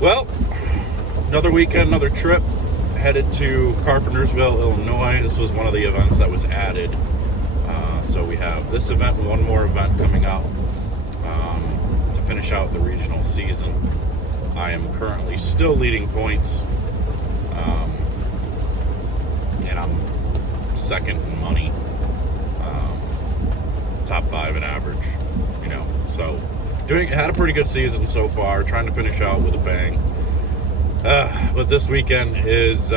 Well, another weekend, another trip. Headed to Carpentersville, Illinois. This was one of the events that was added. So we have this event and one more event coming up to finish out the regional season. I am currently still leading points, and I'm second in money, top 5 in average. So had a pretty good season so far. Trying to finish out with a bang. But this weekend is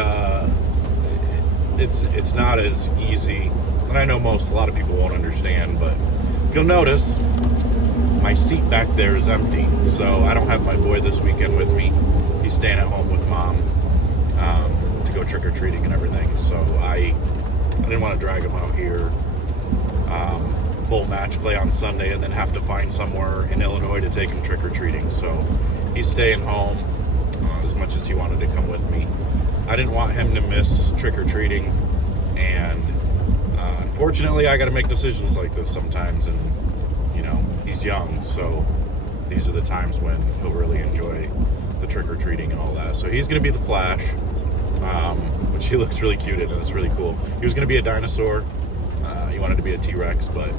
it's not as easy, and I know a lot of people won't understand, but if you'll notice, my seat back there is empty, so I don't have my boy this weekend with me. He's staying at home with mom to go trick-or-treating and everything, so I didn't want to drag him out here, bowl match play on Sunday, and then have to find somewhere in Illinois to take him trick-or-treating. So he's staying home as much as he wanted to come with me. I didn't want him to miss trick-or-treating, and unfortunately I got to make decisions like this sometimes, and he's young, so these are the times when he'll really enjoy the trick-or-treating and all that. So he's going to be the Flash, which he looks really cute in, and it's really cool. He was going to be a dinosaur. He wanted to be a T-Rex, but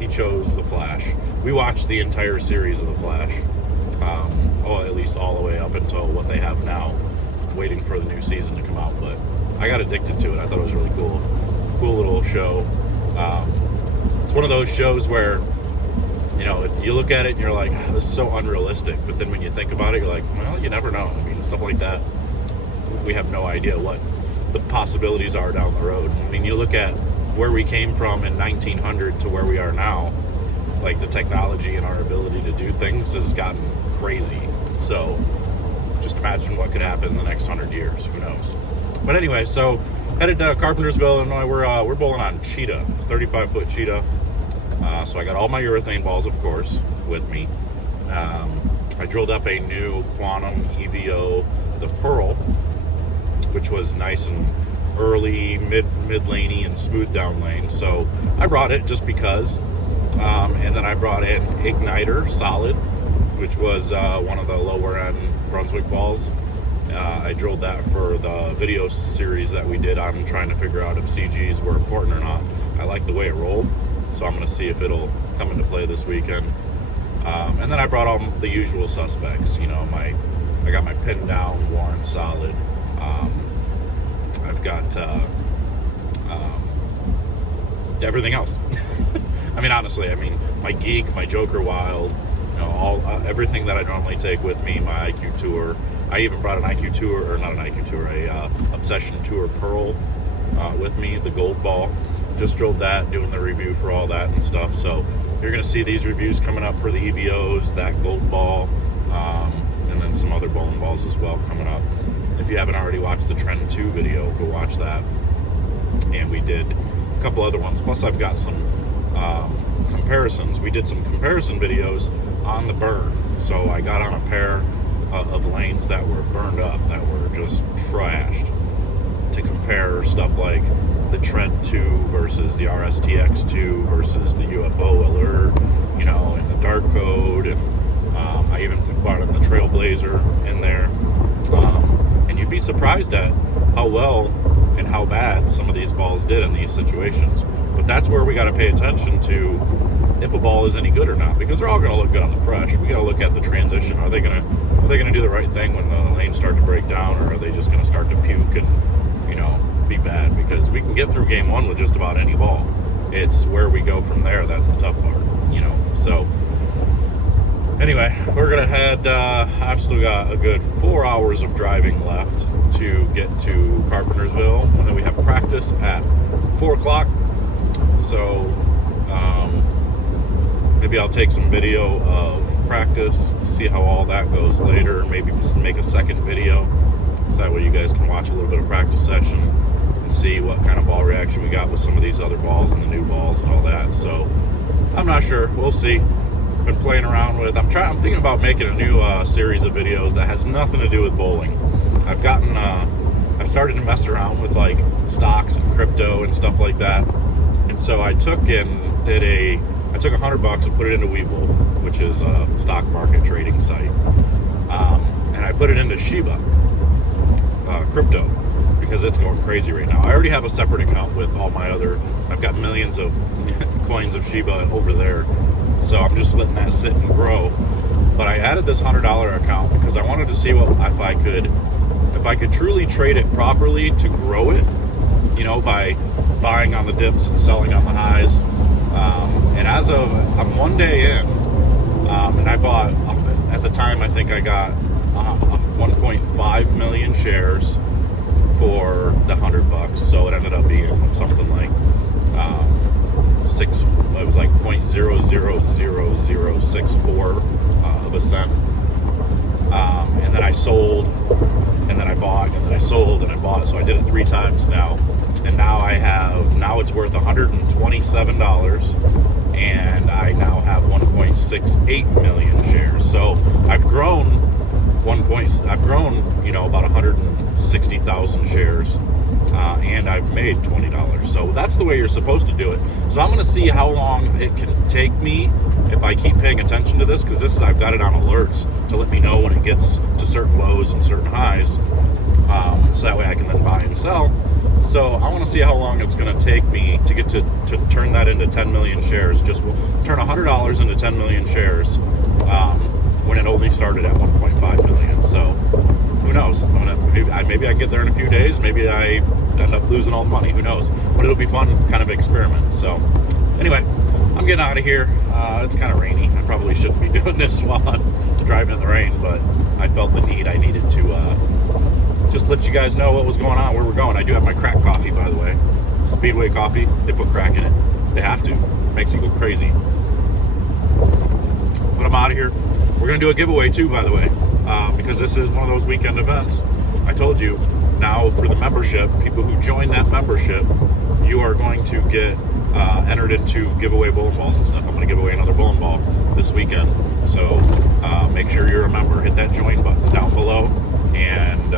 he chose the Flash. We watched the entire series of the Flash, at least all the way up until what they have now, waiting for the new season to come out. But I got addicted to it. I thought it was really cool little show. It's one of those shows where you look at it and you're like, this is so unrealistic, but then when you think about it, you're like, well, you never know. I mean, stuff like that, we have no idea what the possibilities are down the road. I mean, you look at where we came from in 1900 to where we are now, like the technology and our ability to do things has gotten crazy. So just imagine what could happen in the next 100 years. Who knows? But anyway, so headed to Carpentersville, Illinois. We're bowling on Cheetah. It's 35-foot Cheetah. So I got all my urethane balls, of course, with me. I drilled up a new Quantum EVO, the Pearl, which was nice and early, mid-laney, and smooth down lane. So I brought it just because. And then I brought in Igniter Solid, which was one of the lower-end Brunswick balls. I drilled that for the video series that we did on trying to figure out if CGs were important or not. I like the way it rolled, so I'm going to see if it'll come into play this weekend. And then I brought all the usual suspects. I got my pin down Warren Solid. I've got everything else. I mean, honestly, my Geek, my Joker Wild, everything that I normally take with me, my IQ Tour. I even brought an IQ Tour, or not an IQ Tour, a Obsession Tour Pearl with me, the gold ball. Just drilled that, doing the review for all that and stuff. So you're going to see these reviews coming up for the EVOs, that gold ball, and then some other bowling balls as well coming up. If you haven't already watched the Trend 2 video, go watch that. And we did a couple other ones. Plus I've got some comparisons. We did some comparison videos on the burn. So I got on a pair of lanes that were burned up, that were just trashed, to compare stuff like the Trend 2 versus the RSTX 2 versus the UFO Alert, and the Dark Code, and I even brought in the Trailblazer in there. And you'd be surprised at how well and how bad some of these balls did in these situations. But that's where we got to pay attention to if a ball is any good or not, because they're all going to look good on the fresh. We got to look at the transition. Are they going to do the right thing when the lanes start to break down, or are they just going to start to puke and be bad? Because we can get through game one with just about any ball. It's where we go from there that's the tough part. So anyway, we're gonna head. I've still got a good 4 hours of driving left to get to Carpentersville, and then we have practice at 4 o'clock. So maybe I'll take some video of practice, see how all that goes later, maybe make a second video so that way you guys can watch a little bit of practice session and see what kind of ball reaction we got with some of these other balls and the new balls and all that. So I'm not sure, we'll see. Been playing around with, I'm thinking about making a new series of videos that has nothing to do with bowling. I've started to mess around with like stocks and crypto and stuff like that. And so I took $100 and put it into Webull, which is a stock market trading site. And I put it into Shiba crypto because it's going crazy right now. I already have a separate account with all my other, I've got millions of coins of Shiba over there, so I'm just letting that sit and grow. But I added this $100 account because I wanted to see what if I could truly trade it properly to grow it, you know, by buying on the dips and selling on the highs. And as of, I'm 1 day in, and I bought, at the time, I think I got 1.5 million shares for the $100. So it ended up being something like it was like 0.000064 of a cent. And then I sold, and then I bought, and then I sold, and I bought. So I did it 3 times now. And now it's worth $127, and I now have 1.68 million shares. So I've grown you know, about 160,000 shares, and I've made $20. So that's the way you're supposed to do it. So I'm going to see how long it can take me if I keep paying attention to this, because I've got it on alerts to let me know when it gets to certain lows and certain highs, so that way I can then buy and sell. So I want to see how long it's going to take me to get to turn that into 10 million shares. Just turn $100 into 10 million shares, when it only started at 1.5 million. So who knows? Maybe I get there in a few days. Maybe I end up losing all the money. Who knows? But it'll be fun, kind of experiment. So anyway, I'm getting out of here. It's kind of rainy. I probably shouldn't be doing this while I'm driving in the rain, but I felt the need. I needed to just let you guys know what was going on, where we're going. I do have my crack coffee, by the way. Speedway coffee. They put crack in it. They have to. It makes you go crazy. But I'm out of here. We're going to do a giveaway too, by the way, because this is one of those weekend events. I told you, now for the membership, people who join that membership, you are going to get entered into giveaway bowling balls and stuff. I'm going to give away another bowling ball this weekend. So make sure you're a member. Hit that join button down below, and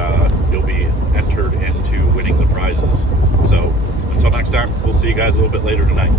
you'll be entered into winning the prizes. So until next time, we'll see you guys a little bit later tonight.